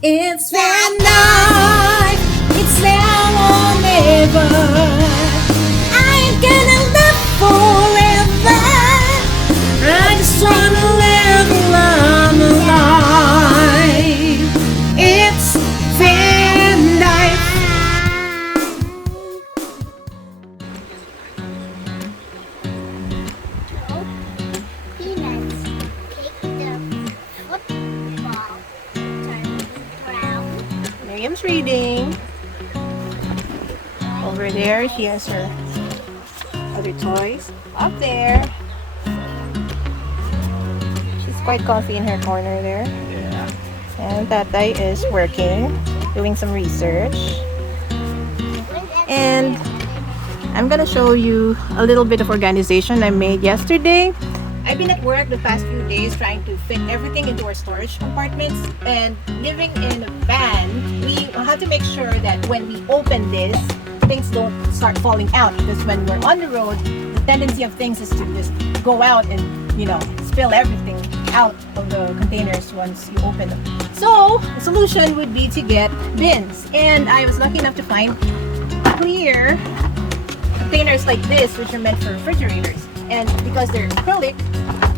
It's Vanlife. It's now or never. I ain't gonna live forever. I just wanna live long life. It's Vanlife. Peanuts. Take the football. Turn it around. Miriam's reading. Over there, she has her other toys. Up there. She's quite comfy in her corner there. Yeah. And Tatay is working, doing some research. And I'm gonna show you a little bit of organization I made yesterday. I've been at work the past few days trying to fit everything into our storage compartments, and living in a van, we have to make sure that when we open this, things don't start falling out, because when we're on the road, the tendency of things is to just go out and, you know, spill everything out of the containers once you open them. So the solution would be to get bins, and I was lucky enough to find clear containers like this, which are meant for refrigerators. And because they're acrylic,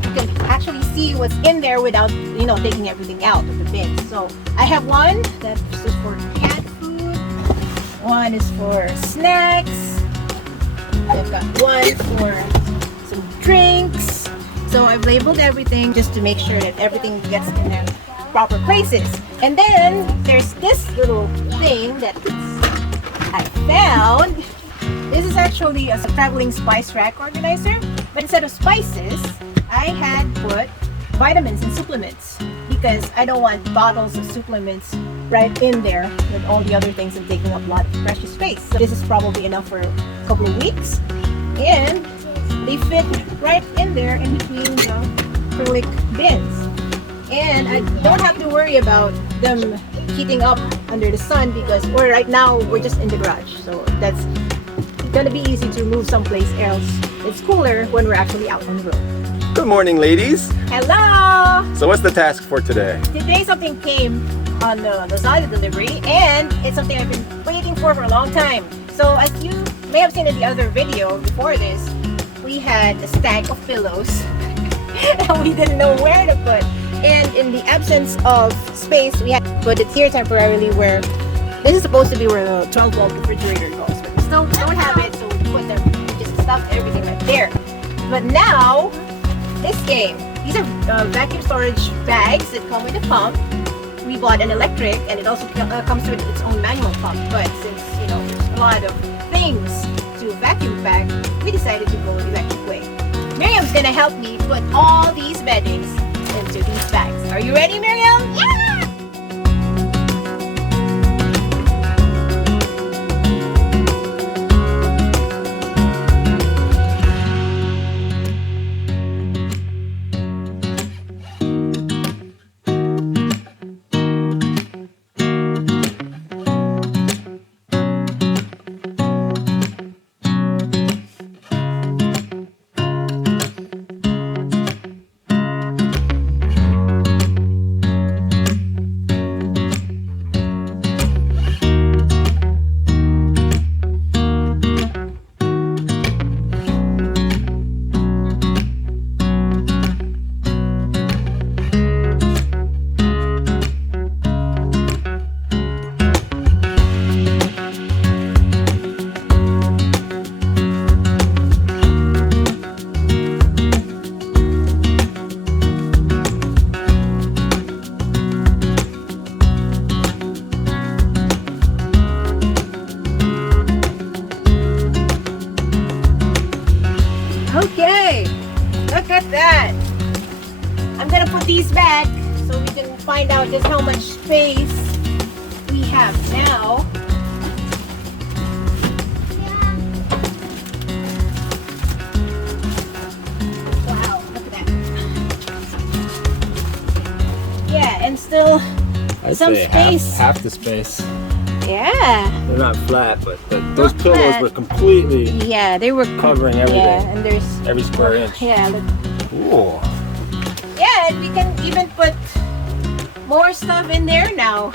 you can actually see what's in there without, you know, taking everything out of the bin. So I have one that's just for cat food, one is for snacks, I've got one for some drinks. So I've labeled everything just to make sure that everything gets in their proper places. And then there's this little thing that I found. This is actually a traveling spice rack organizer, but instead of spices, I had put vitamins and supplements, because I don't want bottles of supplements right in there with all the other things and taking up a lot of precious space. So this is probably enough for a couple of weeks, and they fit right in there in between the acrylic bins. And I don't have to worry about them heating up under the sun, because right now we're just in the garage, so that's gonna be easy to move someplace else. It's cooler when we're actually out on the road. Good morning, ladies. Hello! So what's the task for today? Today something came on the Lazada delivery, and it's something I've been waiting for a long time. So as you may have seen in the other video before this, we had a stack of pillows and we didn't know where to put. And in the absence of space, we had to put it here temporarily, where this is supposed to be where the 12-volt refrigerator goes. But we still don't have it, so we put them, just stuffed everything right there. But now, this came. These are vacuum storage bags that come with a pump. We bought an electric, and it also comes with its own manual pump. But since, you know, there's a lot of things to vacuum pack, we decided to go electric way. Miriam's gonna help me put all these beddings into these bags. Are you ready, Miriam? Yeah! Okay, look at that. I'm gonna put these back so we can find out just how much space we have now. Wow, look at that. Yeah, and still I'd some say space. half the space. Yeah. They're not flat, but those Not pillows flat. were completely Yeah, they were covering everything. Yeah, and there's Every square inch. Yeah, look. Ooh. Yeah, and we can even put more stuff in there now.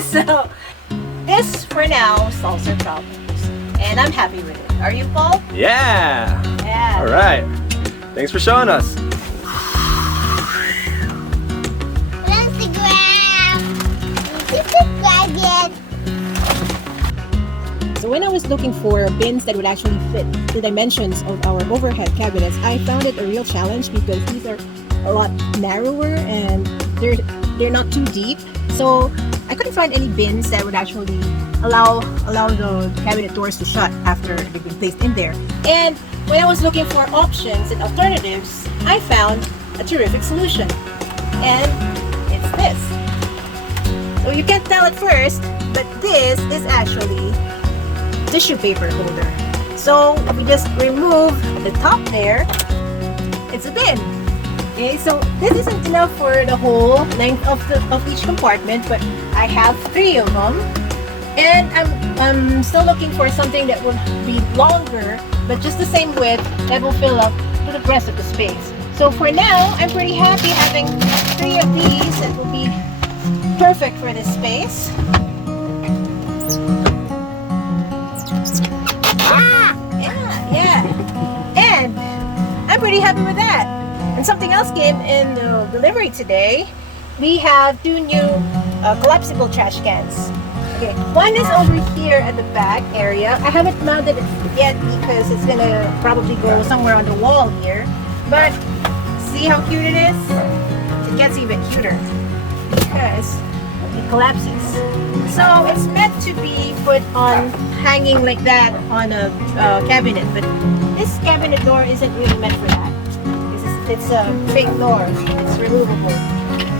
So this for now solves our problems, and I'm happy with it. Are you, Paul? Yeah. Yeah. All right. Thanks for showing us. Instagram. Subscribe yet. So when I was looking for bins that would actually fit the dimensions of our overhead cabinets, I found it a real challenge because these are a lot narrower and they're not too deep. So I couldn't find any bins that would actually allow the cabinet doors to shut after they've been placed in there. And when I was looking for options and alternatives, I found a terrific solution. And it's this. So you can't tell at first, but this is actually tissue paper holder. So we just remove the top there. It's a bin. Okay, so this isn't enough for the whole length of each compartment, but I have 3 of them, and I'm still looking for something that will be longer, but just the same width that will fill up to the rest of the space. So for now, I'm pretty happy having 3 of these that will be perfect for this space. Yeah, and I'm pretty happy with that. And something else came in the delivery today. We have 2 new collapsible trash cans. Okay, one is over here at the back area. I haven't mounted it yet because it's gonna probably go somewhere on the wall here. But see how cute it is? It gets even cuter because it collapses. So it's meant to be put on hanging like that on a cabinet, but this cabinet door isn't really meant for that. It's a fake door. It's removable.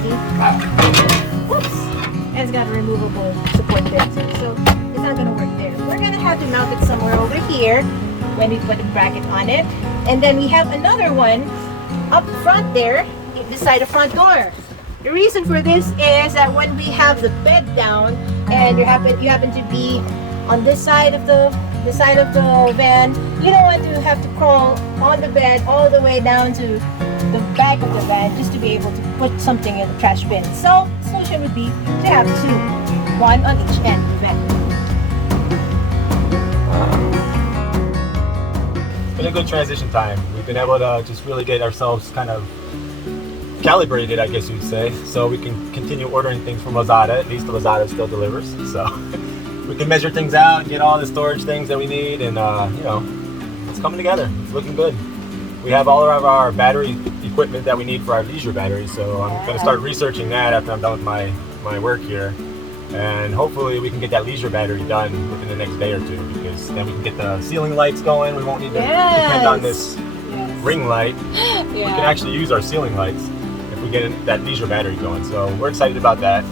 See? Whoops! And it's got a removable support bit, so it's not gonna work there. We're gonna have to mount it somewhere over here when we put a bracket on it. And then we have another one up front there beside the front door. The reason for this is that when we have the bed down and you happen to be on this side of the van, you don't want to have to crawl on the bed all the way down to the back of the van just to be able to put something in the trash bin. So the solution would be to have 2, one on each end of the van. It's been a good transition time. We've been able to just really get ourselves kind of calibrated, I guess you'd say, so we can continue ordering things from Lazada. At least the Lazada still delivers, so we can measure things out and get all the storage things that we need, and you know, it's coming together. It's looking good. We have all of our battery equipment that we need for our leisure batteries, so I'm going to start researching that after I'm done with my work here, and hopefully we can get that leisure battery done within the next day or 2, because then we can get the ceiling lights going. We won't need to depend on this ring light. We can actually use our ceiling lights if we get that leisure battery going, so we're excited about that.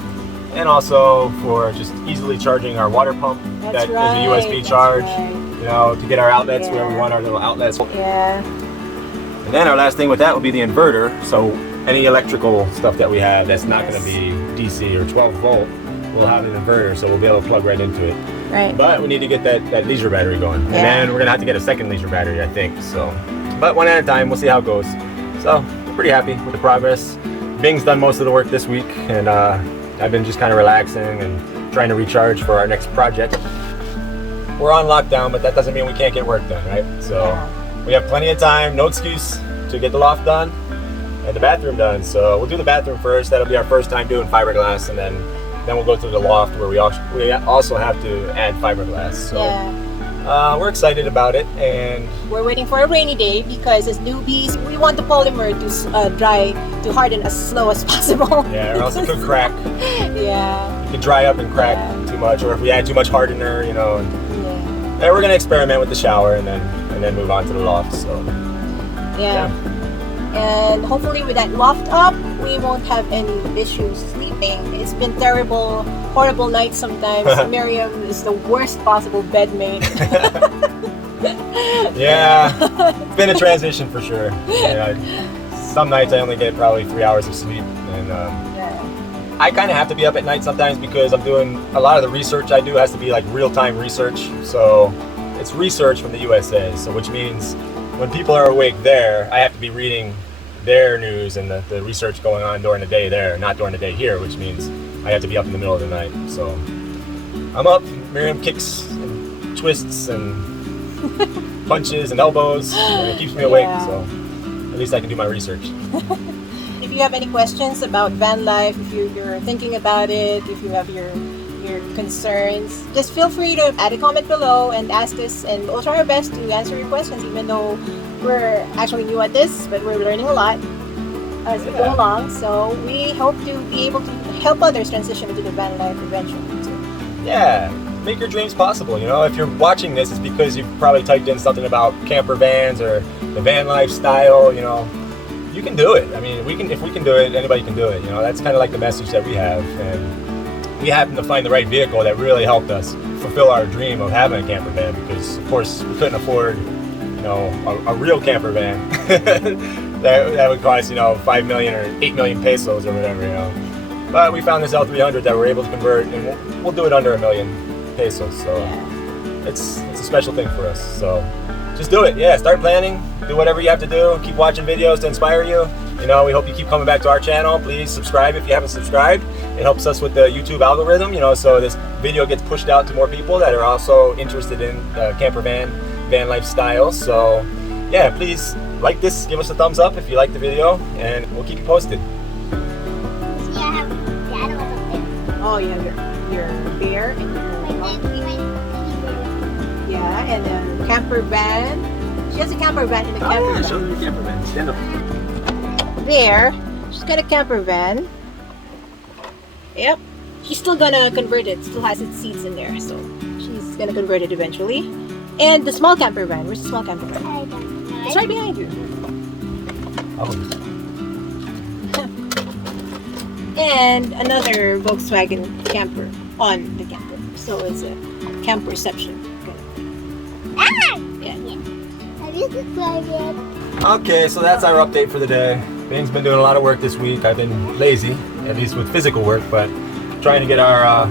And also for just easily charging our water pump. That is a USB charge, you know, to get our outlets where we want our little outlets. Yeah. And then our last thing with that will be the inverter. So any electrical stuff that we have that's not going to be DC or 12 volt, we'll have an inverter, so we'll be able to plug right into it. Right. But we need to get that leisure battery going. And then we're going to have to get a second leisure battery, I think. So, but one at a time, we'll see how it goes. So we're pretty happy with the progress. Bing's done most of the work this week, and I've been just kind of relaxing and trying to recharge for our next project. We're on lockdown, but that doesn't mean we can't get work done, right? So we have plenty of time, no excuse to get the loft done and the bathroom done. So we'll do the bathroom first. That'll be our first time doing fiberglass, and then we'll go to the loft where we also have to add fiberglass. So we're excited about it, and we're waiting for a rainy day because as newbies, we want the polymer to harden as slow as possible. Yeah, or else it could crack. Yeah. It could dry up and crack too much, or if we add too much hardener, you know. And we're gonna experiment with the shower and then move on to the loft. So. Yeah. And hopefully with that loft up, we won't have any issues sleeping. It's been terrible, horrible nights sometimes. Miriam is the worst possible bedmate. Yeah, it's been a transition for sure. Yeah, some nights I only get probably 3 hours of sleep, and I kind of have to be up at night sometimes because I'm doing a lot of the research I do has to be like real-time research. So it's research from the USA, so which means when people are awake there, I have to be reading their news and the research going on during the day there, not during the day here, which means I have to be up in the middle of the night. So I'm up. Miriam kicks and twists and punches and elbows, and it keeps me awake. Yeah. So at least I can do my research. If you have any questions about van life, if you're thinking about it, if you have your concerns, just feel free to add a comment below and ask us, and we'll try our best to answer your questions, even though we're actually new at this, but we're learning a lot as we go along. So we hope to be able to help others transition into the van life eventually too. Yeah, make your dreams possible. You know, if you're watching this, it's because you've probably typed in something about camper vans or the van lifestyle. You know, you can do it. I mean, if we can do it, anybody can do it. You know, that's kind of like the message that we have, and we happen to find the right vehicle that really helped us fulfill our dream of having a camper van, because of course we couldn't afford, you know, a real camper van that would cost, you know, 5 million or 8 million pesos or whatever, you know. But we found this L300 that we're able to convert, and we'll do it under 1 million pesos. So it's a special thing for us. So just do it. Yeah, start planning. Do whatever you have to do. Keep watching videos to inspire you. You know, we hope you keep coming back to our channel. Please subscribe if you haven't subscribed. It helps us with the YouTube algorithm, you know, so this video gets pushed out to more people that are also interested in campervan, van lifestyle. So yeah, please like this, give us a thumbs up if you like the video, and we'll keep you posted. See, I have piano up there. Oh, you have your bear and your monkey. Yeah, and a camper van. She has a camper van in the camper van. Show them the camper van. Stand up. There, she's got a camper van. Yep, she's still gonna convert it. Still has its seats in there, so she's gonna convert it eventually. And the small camper van. Where's the small camper van? I don't know. It's right behind you. And another Volkswagen camper on the camper. So it's a camp reception. Ah! Yeah. Have you subscribed yet? Okay, so that's our update for the day. Bing's been doing a lot of work this week. I've been lazy, at least with physical work, but trying to get our,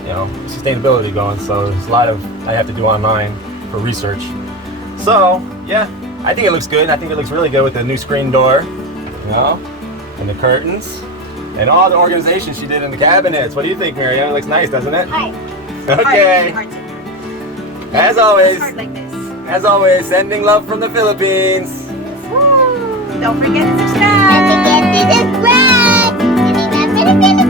you know, sustainability going. So there's a lot of I have to do online for research. So yeah, I think it looks good. I think it looks really good with the new screen door, you know, and the curtains, and all the organization she did in the cabinets. What do you think, Marianne? It looks nice, doesn't it? Hi. Okay. As always, Like this. as always, sending love from the Philippines. Don't forget to subscribe. Don't forget to subscribe. And remember to